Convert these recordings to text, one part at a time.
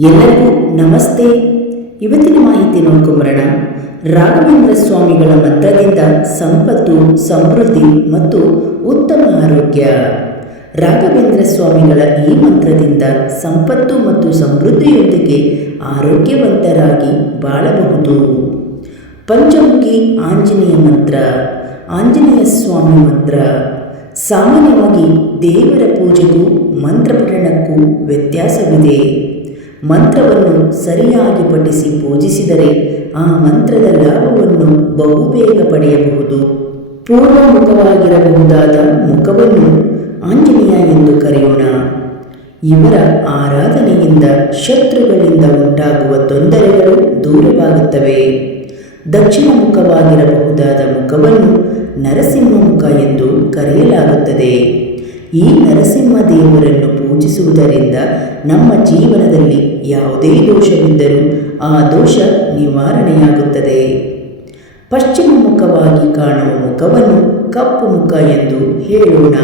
ಎಲ್ಲರಿಗೂ ನಮಸ್ತೆ. ಇವತ್ತಿನ ಮಾಹಿತಿ ನೋಡ್ಕೊಂಬರೋಣ. ರಾಘವೇಂದ್ರ ಸ್ವಾಮಿಗಳ ಮಂತ್ರದಿಂದ ಸಂಪತ್ತು, ಸಮೃದ್ಧಿ ಮತ್ತು ಉತ್ತಮ ಆರೋಗ್ಯ. ರಾಘವೇಂದ್ರ ಸ್ವಾಮಿಗಳ ಈ ಮಂತ್ರದಿಂದ ಸಂಪತ್ತು ಮತ್ತು ಸಮೃದ್ಧಿಯೊಂದಿಗೆ ಆರೋಗ್ಯವಂತರಾಗಿ ಬಾಳಬಹುದು. ಪಂಚಮುಖಿ ಆಂಜನೇಯ ಮಂತ್ರ, ಆಂಜನೇಯ ಸ್ವಾಮಿ ಮಂತ್ರ. ಸಾಮಾನ್ಯವಾಗಿ ದೇವರ ಪೂಜೆಗೂ ಮಂತ್ರ ಪಠಣಕ್ಕೂ ವ್ಯತ್ಯಾಸವಿದೆ. ಮಂತ್ರವನ್ನು ಸರಿಯಾಗಿ ಪಠಿಸಿ ಪೂಜಿಸಿದರೆ ಆ ಮಂತ್ರದ ಲಾಭವನ್ನು ಬಹುಬೇಗ ಪಡೆಯಬಹುದು. ಪೂರ್ವಮುಖವಾಗಿರಬಹುದಾದ ಮುಖವನ್ನು ಆಂಜನೇಯ ಎಂದು ಕರೆಯೋಣ. ಇವರ ಆರಾಧನೆಯಿಂದ ಶತ್ರುಗಳಿಂದ ಉಂಟಾಗುವ ತೊಂದರೆಗಳು ದೂರವಾಗುತ್ತವೆ. ದಕ್ಷಿಣ ಮುಖವಾಗಿರಬಹುದಾದ ಮುಖವನ್ನು ನರಸಿಂಹ ಮುಖ ಎಂದು ಕರೆಯಲಾಗುತ್ತದೆ. ಈ ನರಸಿಂಹ ದೇವರನ್ನು ಪೂಜಿಸುವುದರಿಂದ ನಮ್ಮ ಜೀವನದಲ್ಲಿ ಯಾವುದೇ ದೋಷವಿದ್ದರೂ ಆ ದೋಷ ನಿವಾರಣೆಯಾಗುತ್ತದೆ. ಪಶ್ಚಿಮ ಮುಖವಾಗಿ ಕಾಣುವ ಮುಖವನ್ನು ಕಪ್ಪು ಮುಖ ಎಂದು ಹೇಳೋಣ.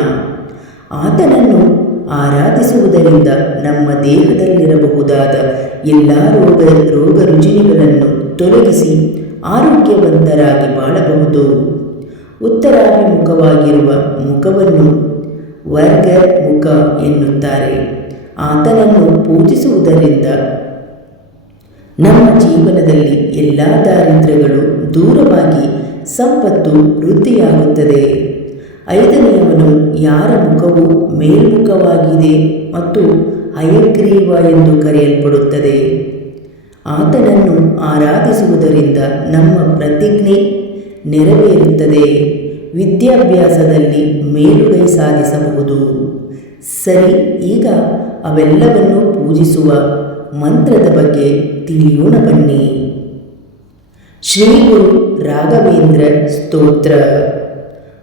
ಆತನನ್ನು ಆರಾಧಿಸುವುದರಿಂದ ನಮ್ಮ ದೇಹದಲ್ಲಿರಬಹುದಾದ ಎಲ್ಲ ರೋಗ ರೋಗ ರುಜಿನಿಗಳನ್ನು ತೊಲಗಿಸಿ ಆರೋಗ್ಯವಂತರಾಗಿ ಬಾಳಬಹುದು. ಉತ್ತರಾಭಿಮುಖವಾಗಿರುವ ಮುಖವನ್ನು ವರ್ಗ ಮುಖ ಎನ್ನುತ್ತಾರೆ. ಆತನನ್ನು ಪೂಜಿಸುವುದರಿಂದ ನಮ್ಮ ಜೀವನದಲ್ಲಿ ಎಲ್ಲ ದಾರಿದ್ರ್ಯಗಳು ದೂರವಾಗಿ ಸಂಪತ್ತು ವೃದ್ಧಿಯಾಗುತ್ತದೆ. ಐದನೆಯವನು ಯಾರ ಮುಖವು ಮೇಲ್ಮುಖವಾಗಿದೆ ಮತ್ತು ಹಯಗ್ರೀವ ಎಂದು ಕರೆಯಲ್ಪಡುತ್ತದೆ. ಆತನನ್ನು ಆರಾಧಿಸುವುದರಿಂದ ನಮ್ಮ ಪ್ರತಿಜ್ಞೆ ನೆರವೇರುತ್ತದೆ. ವಿದ್ಯಾಭ್ಯಾಸದಲ್ಲಿ ಮೇಲುಗೈ ಸಾಧಿಸಬಹುದು. ಸರಿ, ಈಗ ಅವೆಲ್ಲವನ್ನು ಪೂಜಿಸುವ ಮಂತ್ರದ ಬಗ್ಗೆ ತಿಳಿಯೋಣ ಬನ್ನಿ ಶ್ರೀ ಗುರು ರಾಘವೇಂದ್ರ ಸ್ತೋತ್ರ.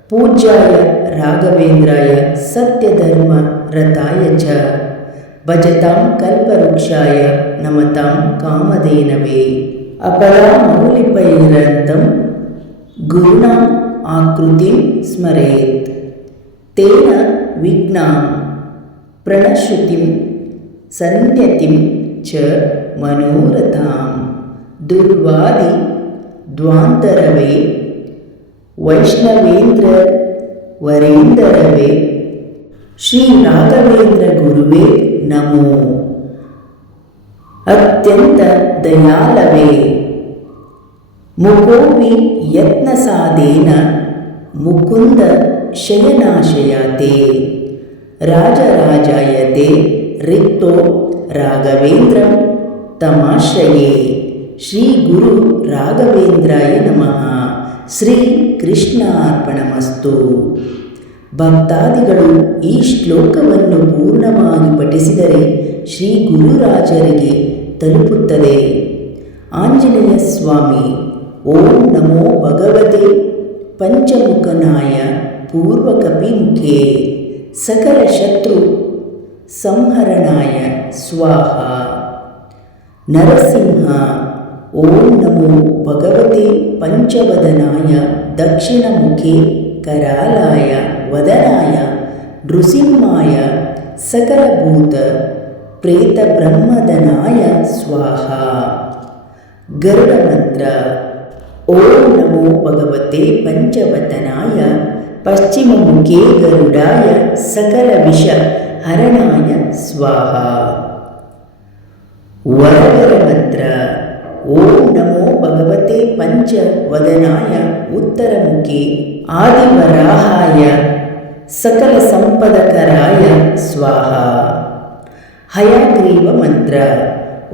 ಪೂಜ್ಯಾಯ ರಾಘವೇಂದ್ರಾಯ ಸತ್ಯಧರ್ಮ ರಥಾಯ ಚ. ಭಜತಾಂ ಕಲ್ಪವೃಕ್ಷಾಯ ನಮತಾಂ ಕಾಮಧೇನವೇ. ಅಪರಾಮೂಲಿಪೈರಂತಂ ಗುರುಣಾಂ आकृतिं स्मरेत्। तेन विघ्नां प्रणश्रुतिं सन्ध्यतिं च मनोरथां। दुर्वादिद्वान्तरवे वैष्णवेन्द्रवरेन्दरवे श्रीराघवेन्द्रगुरुवे नमो। अत्यन्तदयालवे। ಮುಕೋಪಿ ಯತ್ನಸಾಧೇನ ಮುಕುಂದ ಶಯನಾಶಯತೆ. ರಾಜರಾಜಾಯತೆ ರಿಕ್ತೋ ರಾಘವೇಂದ್ರ ತಮಾಶ್ರಯೇ. ಶ್ರೀ ಗುರು ರಾಘವೇಂದ್ರಾಯ ನಮಃ. ಶ್ರೀ ಕೃಷ್ಣಾರ್ಪಣಮಸ್ತು. ಭಕ್ತಾದಿಗಳು ಈ ಶ್ಲೋಕವನ್ನು ಪೂರ್ಣವಾಗಿ ಪಠಿಸಿದರೆ ಶ್ರೀ ಗುರುರಾಜರಿಗೆ ತಲುಪುತ್ತದೆ. ಆಂಜನೇಯ ಸ್ವಾಮಿ ॐ नमो भगवते पञ्चमुखनाय पूर्वकपिमुखे सकलशत्रुसंहरणाय स्वाहा। नरसिंह ॐ नमो भगवते पञ्चवदनाय दक्षिणमुखे करालाय वदनाय नृसिंहाय सकलभूत प्रेतब्रह्मदनाय स्वाहा। गरुडमन्त्र ॐ नमो भगवते पञ्चवतनाय पश्चिममुखे गरुडाय सकलविष हरणाय ॐ नमो भगवते पञ्चवदनाय उत्तरमुखे आदिवराहाय सकलसम्पदकराय स्वाहा। हयग्रीवमन्त्र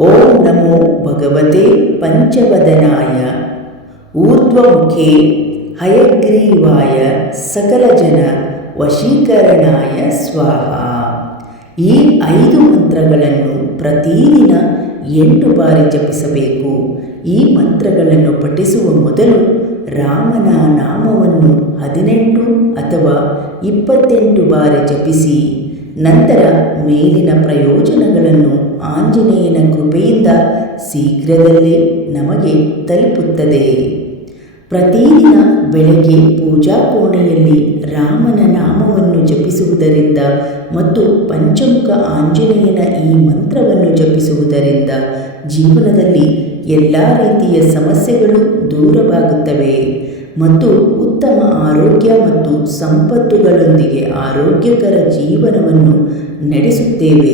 ॐ नमो भगवते पञ्चवदनाय ಊರ್ಧ್ವಮುಖೇ ಹಯಗ್ರೀವಾಯ ಸಕಲ ಜನ ವಶೀಕರಣಾಯ ಸ್ವಾಹ. ಈ ಐದು ಮಂತ್ರಗಳನ್ನು ಪ್ರತಿದಿನ ಎಂಟು ಬಾರಿ ಜಪಿಸಬೇಕು. ಈ ಮಂತ್ರಗಳನ್ನು ಪಠಿಸುವ ಮೊದಲು ರಾಮನ ನಾಮವನ್ನು ಹದಿನೆಂಟು ಅಥವಾ ಇಪ್ಪತ್ತೆಂಟು ಬಾರಿ ಜಪಿಸಿ, ನಂತರ ಮೇಲಿನ ಪ್ರಯೋಜನಗಳನ್ನು ಆಂಜನೇಯನ ಕೃಪೆಯಿಂದ ಶೀಘ್ರದಲ್ಲೇ ನಮಗೆ ತಲುಪುತ್ತದೆ. ಪ್ರತಿದಿನ ಬೆಳಗ್ಗೆ ಪೂಜಾ ಕೋಣೆಯಲ್ಲಿ ರಾಮನ ನಾಮವನ್ನು ಜಪಿಸುವುದರಿಂದ ಮತ್ತು ಪಂಚಮುಖ ಆಂಜನೇಯನ ಈ ಮಂತ್ರವನ್ನು ಜಪಿಸುವುದರಿಂದ ಜೀವನದಲ್ಲಿ ಎಲ್ಲ ರೀತಿಯ ಸಮಸ್ಯೆಗಳು ದೂರವಾಗುತ್ತವೆ ಮತ್ತು ಉತ್ತಮ ಆರೋಗ್ಯ ಮತ್ತು ಸಂಪತ್ತುಗಳೊಂದಿಗೆ ಆರೋಗ್ಯಕರ ಜೀವನವನ್ನು ನಡೆಸುತ್ತೇವೆ.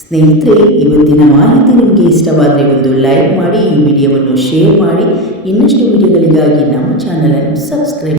ಸ್ನೇಹಿತರೆ, ಇವತ್ತಿನ ಮಾಹಿತಿ ನಿಮಗೆ ಇಷ್ಟವಾದರೆ ಒಂದು ಲೈಕ್ ಮಾಡಿ, ಈ ವಿಡಿಯೋವನ್ನು ಶೇರ್ ಮಾಡಿ. ಇನ್ನಷ್ಟು ವಿಡಿಯೋಗಳಿಗಾಗಿ ನಮ್ಮ ಚಾನಲನ್ನು ಸಬ್ಸ್ಕ್ರೈಬ್